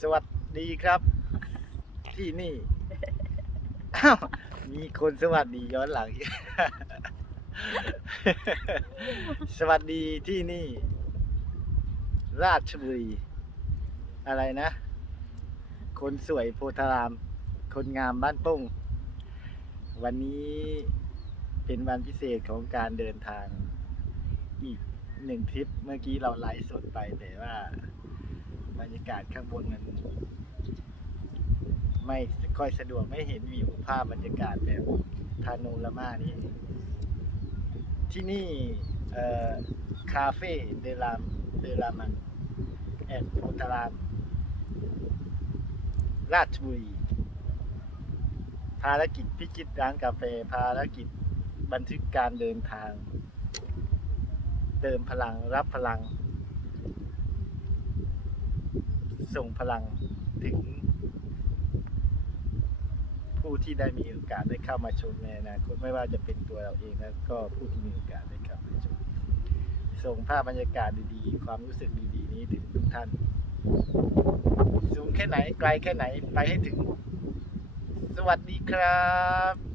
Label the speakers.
Speaker 1: สวัสดีครับ ที่นี่อ้าวมีคนสวัสดีย้อนหลังอีก สวัสดีที่นี่ ราชบุรี อะไรนะ คนสวยโพธาราม คนงามบ้านปุ้ง วันนี้เป็นวันพิเศษของการเดินทาง อีกหนึ่งทริปเมื่อกี้เราไลฟ์สดไปแต่ว่าากาศข้างบนมันไม่ค่อยสะดวกไม่เห็นวิวภาพบรรยากาศแบบทานูรามานี่ที่นี่คาเฟ่เดลามเดลามันแอนโพธาราม ราชบุรี ภารกิจพิจิตร้านกาแฟภารกิจบันทึกการเดินทาง เติมพลังรับพลัง ส่งพลังถึง ผู้ที่ได้มีโอกาสได้เข้ามาชมในอนาคตไม่ว่าจะเป็นตัวเราเองแล้วก็ผู้ที่มีโอกาสได้เข้ามาชมส่งภาพบรรยากาศดีๆ ความรู้สึกดีๆ นี้ถึงทุกท่าน สูงแค่ไหนไกลแค่ไหนไปให้ถึง สวัสดีครับ